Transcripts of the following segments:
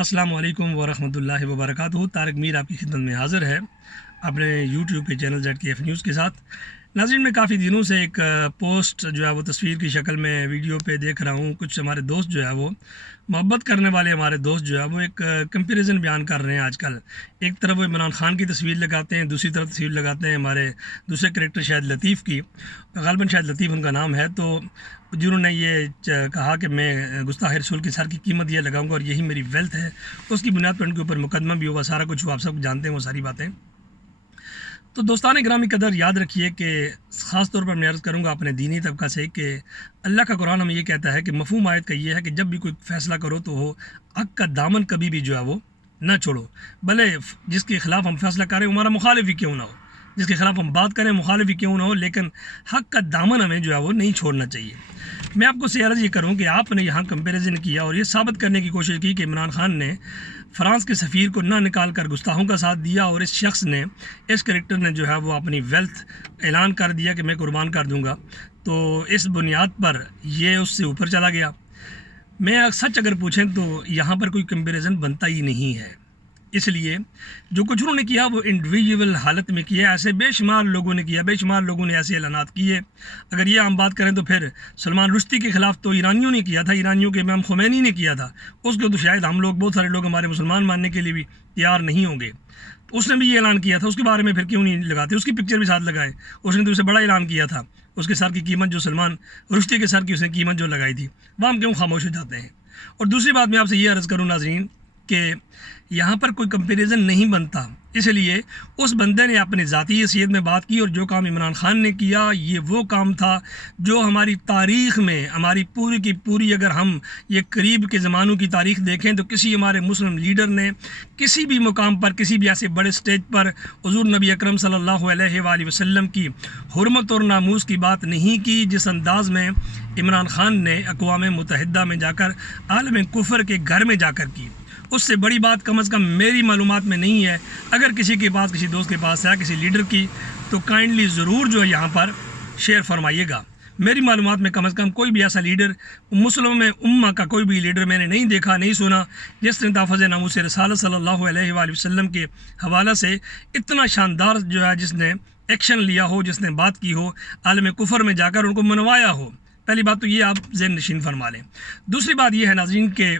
السلام علیکم ورحمۃ اللہ وبرکاتہ۔ طارق میر آپ کی خدمت میں حاضر ہے اپنے یوٹیوب کے چینل ZKF نیوز کے ساتھ۔ ناظرین، میں کافی دنوں سے ایک پوسٹ جو ہے وہ تصویر کی شکل میں ویڈیو پہ دیکھ رہا ہوں۔ کچھ ہمارے دوست جو ہے وہ محبت کرنے والے ہمارے دوست جو ہے وہ ایک کمپیریزن بیان کر رہے ہیں۔ آج کل ایک طرف وہ عمران خان کی تصویر لگاتے ہیں، دوسری طرف تصویر لگاتے ہیں ہمارے دوسرے کریکٹر شاہد لطیف کی، غالباً شاہد لطیف ان کا نام ہے، تو جنہوں نے یہ کہا کہ میں گستاخ رسول کے سر کی قیمت یہ لگاؤں گا اور یہی میری ویلتھ ہے، اس کی بنیاد پر ان کے اوپر مقدمہ بھی ہوا، سارا کچھ ہوا، آپ سب جانتے ہیں وہ ساری باتیں۔ تو دوستان گرامی قدر، یاد رکھیے کہ خاص طور پر میں عرض کروں گا اپنے دینی طبقہ سے کہ اللہ کا قرآن ہمیں یہ کہتا ہے کہ مفہوم آیت کا یہ ہے کہ جب بھی کوئی فیصلہ کرو تو ہو حق کا دامن کبھی بھی جو ہے وہ نہ چھوڑو، بھلے جس کے خلاف ہم فیصلہ کریں ہمارا مخالف ہی کیوں نہ ہو، جس کے خلاف ہم بات کریں مخالف ہی کیوں نہ ہو، لیکن حق کا دامن ہمیں جو ہے وہ نہیں چھوڑنا چاہیے۔ میں آپ کو سے عرض یہ کروں کہ آپ نے یہاں کمپیریزن کیا اور یہ ثابت کرنے کی کوشش کی کہ عمران خان نے فرانس کے سفیر کو نہ نکال کر گستاخوں کا ساتھ دیا، اور اس شخص نے، اس کریکٹر نے جو ہے وہ اپنی ویلتھ اعلان کر دیا کہ میں قربان کر دوں گا، تو اس بنیاد پر یہ اس سے اوپر چلا گیا۔ میں سچ اگر پوچھیں تو یہاں پر کوئی کمپیریزن بنتا ہی نہیں ہے، اس لیے جو کچھ انہوں نے کیا وہ انڈیویجول حالت میں کیا، ایسے بے شمار لوگوں نے کیا، بے شمار لوگوں نے ایسے اعلانات کیے۔ اگر یہ ہم بات کریں تو پھر سلمان رشدی کے خلاف تو ایرانیوں نے کیا تھا، ایرانیوں کے امام خمینی نے کیا تھا، اس کو تو شاید ہم لوگ، بہت سارے لوگ ہمارے مسلمان ماننے کے لیے بھی تیار نہیں ہوں گے۔ اس نے بھی یہ اعلان کیا تھا، اس کے بارے میں پھر کیوں نہیں لگاتے، اس کی پکچر بھی ساتھ لگائے، اس نے تو اسے بڑا اعلان کیا تھا، اس کے سر کی قیمت جو سلمان رشدی کے سر کی اس نے قیمت جو لگائی تھی، وہ ہم کیوں خاموش ہو جاتے ہیں۔ اور دوسری بات میں آپ سے یہ عرض کروں ناظرین کہ یہاں پر کوئی کمپیریزن نہیں بنتا، اس لیے اس بندے نے اپنی ذاتی حیثیت میں بات کی، اور جو کام عمران خان نے کیا یہ وہ کام تھا جو ہماری تاریخ میں، ہماری پوری کی پوری، اگر ہم یہ قریب کے زمانوں کی تاریخ دیکھیں تو کسی ہمارے مسلم لیڈر نے کسی بھی مقام پر، کسی بھی ایسے بڑے سٹیج پر حضور نبی اکرم صلی اللہ علیہ وآلہ وسلم کی حرمت اور ناموس کی بات نہیں کی جس انداز میں عمران خان نے اقوام متحدہ میں جا کر عالم کفر کے گھر میں جا کر کی۔ اس سے بڑی بات کم از کم میری معلومات میں نہیں ہے۔ اگر کسی کے پاس، کسی دوست کے پاس ہے کسی لیڈر کی، تو کائنڈلی ضرور جو ہے یہاں پر شیئر فرمائیے گا۔ میری معلومات میں کم از کم کوئی بھی ایسا لیڈر، مسلموں میں امہ کا کوئی بھی لیڈر میں نے نہیں دیکھا، نہیں سنا، جس نے تحفظ ناموس رسالت صلی اللہ علیہ وآلہ وسلم کے حوالہ سے اتنا شاندار جو ہے جس نے ایکشن لیا ہو، جس نے بات کی ہو، عالم کفر میں جا کر ان کو منوایا ہو۔ پہلی بات تو یہ آپ ذہن نشین فرما لیں۔ دوسری بات یہ ہے ناظرین کہ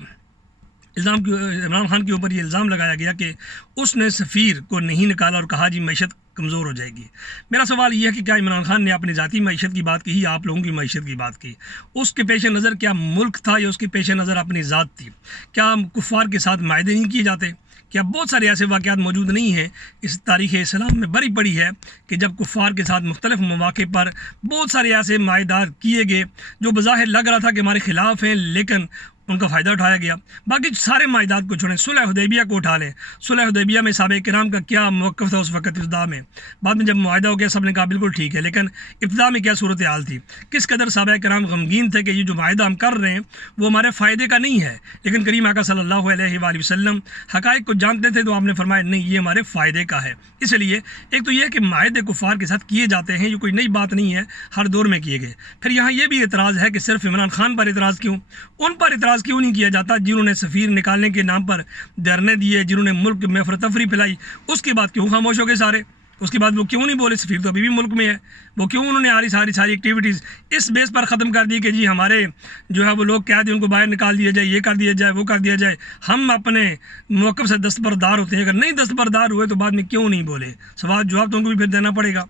عمران خان کے اوپر یہ الزام لگایا گیا کہ اس نے سفیر کو نہیں نکالا اور کہا جی معیشت کمزور ہو جائے گی۔ میرا سوال یہ ہے کہ کیا عمران خان نے اپنی ذاتی معیشت کی بات کی یا آپ لوگوں کی معیشت کی بات کی؟ اس کے پیش نظر کیا ملک تھا یا اس کے پیش نظر اپنی ذات تھی؟ کیا کفار کے ساتھ معاہدے نہیں کیے جاتے؟ کیا بہت سارے ایسے واقعات موجود نہیں ہیں اس تاریخ اسلام میں بری پڑی ہے کہ جب کفار کے ساتھ مختلف مواقع پر بہت سارے ایسے معاہدات کیے گئے جو بظاہر لگ رہا تھا کہ ہمارے خلاف ہیں، لیکن ان کا فائدہ اٹھایا گیا۔ باقی سارے معاہدات کو چھوڑیں، صلح حدیبیہ کو اٹھا لیں۔ صلح حدیبیہ میں صحابہ کرام کا کیا موقف تھا اس وقت ابتدا میں؟ بعد میں جب معاہدہ ہو گیا سب نے کہا بالکل ٹھیک ہے، لیکن ابتدا میں کیا صورتحال تھی؟ کس قدر صحابہ کرام غمگین تھے کہ یہ جو معاہدہ ہم کر رہے ہیں وہ ہمارے فائدے کا نہیں ہے، لیکن کریم آقا صلی اللہ علیہ وآلہ وسلم حقائق کو جانتے تھے تو آپ نے فرمایا نہیں، یہ ہمارے فائدے کا ہے۔ اس لیے ایک تو یہ کہ معاہدے کفار کے ساتھ کیے جاتے ہیں، یہ کوئی نئی بات نہیں ہے، ہر دور میں کیے گئے۔ پھر یہاں یہ بھی اعتراض ہے کہ صرف عمران خان پر اعتراض کیوں، ان پر اعتراض کیوں نہیں کیا جاتا جنہوں نے سفیر نکالنے کے نام پر دھرنے دیے، جنہوں نے ملک میں افراتفری پھیلائی؟ اس کے بعد کیوں خاموش ہو گئے سارے؟ اس کے بعد وہ کیوں نہیں بولے؟ سفیر تو ابھی بھی ملک میں ہے، وہ کیوں انہوں نے ساری ایکٹیویٹیز اس بیس پر ختم کر دی کہ جی ہمارے جو ہے وہ لوگ قید ہیں ان کو باہر نکال دیا جائے، یہ کر دیا جائے، وہ کر دیا جائے، ہم اپنے موقف سے دستبردار ہوتے ہیں۔ اگر نہیں دستبردار ہوئے تو بعد میں کیوں نہیں بولے؟ سوال جواب تو ان کو بھی پھر دینا پڑے گا۔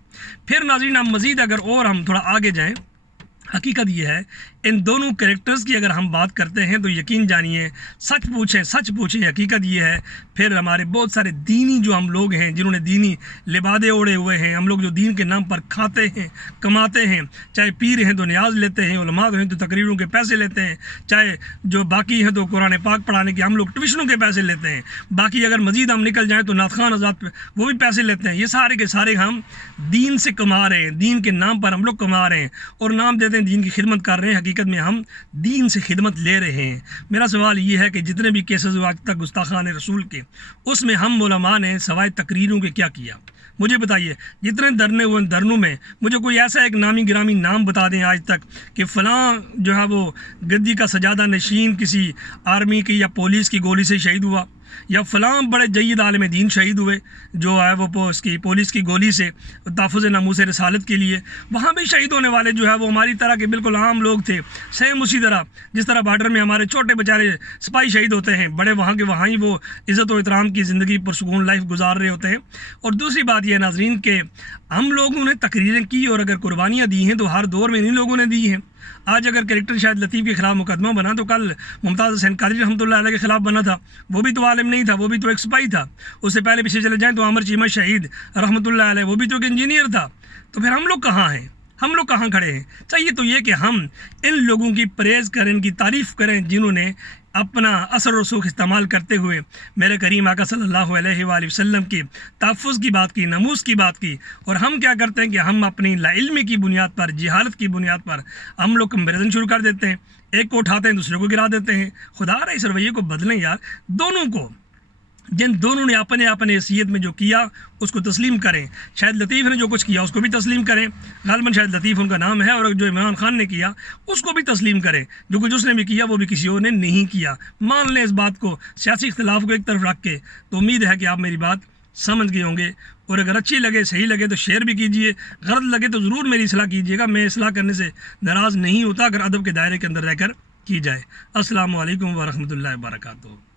پھر ناظرین ہم مزید اگر اور ہم تھوڑا آگے جائیں، حقیقت یہ ہے ان دونوں کریکٹرز کی اگر ہم بات کرتے ہیں تو یقین جانیے، سچ پوچھیں، حقیقت یہ ہے پھر ہمارے بہت سارے دینی جو ہم لوگ ہیں جنہوں نے دینی لبادے اوڑے ہوئے ہیں، ہم لوگ جو دین کے نام پر کھاتے ہیں، کماتے ہیں، چاہے پیر ہیں تو نیاز لیتے ہیں، علماء ہیں تو تقریروں کے پیسے لیتے ہیں، چاہے جو باقی ہیں تو قرآن پاک پڑھانے کے ہم لوگ ٹیوشنوں کے پیسے لیتے ہیں، باقی اگر مزید ہم نکل جائیں تو نعت خوان حضرات وہ بھی پیسے لیتے ہیں۔ یہ سارے کے سارے ہم دین سے کما رہے ہیں، دین کے نام پر ہم لوگ کما رہے ہیں، اور نام دیتے ہیں دین کی خدمت کر رہے ہیں، حقیقت میں ہم دین سے خدمت لے رہے ہیں۔ میرا سوال یہ ہے کہ جتنے بھی کیسز ہوئے آج تک گستاخان رسول کے، اس میں ہم علماء نے سوائے تقریروں کے کیا کیا؟ مجھے بتائیے، جتنے دھرنے ہوئے دھرنوں میں مجھے کوئی ایسا ایک نامی گرامی نام بتا دیں آج تک کہ فلاں جو ہے وہ گدی کا سجادہ نشین کسی آرمی کی یا پولیس کی گولی سے شہید ہوا، یا فلاں بڑے جید عالم دین شہید ہوئے جو ہے وہ اس کی پولیس کی گولی سے تحفظ ناموس رسالت کے لیے۔ وہاں بھی شہید ہونے والے جو ہے وہ ہماری طرح کے بالکل عام لوگ تھے، سیم اسی طرح جس طرح بارڈر میں ہمارے چھوٹے بیچارے سپاہی شہید ہوتے ہیں، بڑے وہاں کے وہاں ہی وہ عزت و احترام کی زندگی پرسکون لائف گزار رہے ہوتے ہیں۔ اور دوسری بات یہ ہے ناظرین کہ ہم لوگوں نے تقریریں کی اور اگر قربانیاں دی ہیں تو ہر دور میں انہی لوگوں نے دی ہیں۔ آج اگر کریکٹر شاہد لطیف کے خلاف مقدمہ بنا تو کل ممتاز حسین قادری رحمۃ اللہ علیہ کے خلاف بنا تھا، وہ بھی تو عالم نہیں تھا، وہ بھی تو ایک سپاہی تھا۔ اس سے پہلے پیچھے چلے جائیں تو عامر چیمہ شہید رحمۃ اللہ علیہ، وہ بھی تو ایک انجینئر تھا۔ تو پھر ہم لوگ کہاں ہیں؟ ہم لوگ کہاں کھڑے ہیں؟ چاہیے تو یہ کہ ہم ان لوگوں کی پریز کریں، ان کی تعریف کریں جنہوں نے اپنا اثر و رسوخ استعمال کرتے ہوئے میرے کریم آقا صلی اللہ علیہ وآلہ وسلم کی تحفظ کی بات کی، ناموس کی بات کی۔ اور ہم کیا کرتے ہیں کہ ہم اپنی لا علمی کی بنیاد پر، جہالت کی بنیاد پر ہم لوگ کمپیریزن شروع کر دیتے ہیں، ایک کو اٹھاتے ہیں دوسرے کو گرا دیتے ہیں۔ خدا رہا اس رویے کو بدلیں یار، دونوں کو، جن دونوں نے اپنے اپنے حیثیت میں جو کیا اس کو تسلیم کریں۔ شاہد لطیف نے جو کچھ کیا اس کو بھی تسلیم کریں، غالباً شاہد لطیف ان کا نام ہے، اور جو عمران خان نے کیا اس کو بھی تسلیم کریں۔ جو کچھ اس نے بھی کیا وہ بھی کسی اور نے نہیں کیا۔ مان لیں اس بات کو، سیاسی اختلاف کو ایک طرف رکھ کے۔ تو امید ہے کہ آپ میری بات سمجھ گئے ہوں گے، اور اگر اچھی لگے، صحیح لگے تو شیئر بھی کیجئے، غلط لگے تو ضرور میری اصلاح کیجئے گا۔ میں اصلاح کرنے سے ناراض نہیں ہوتا اگر ادب کے دائرے کے اندر رہ کر کی جائے۔ السلام علیکم ورحمۃ اللہ وبرکاتہ۔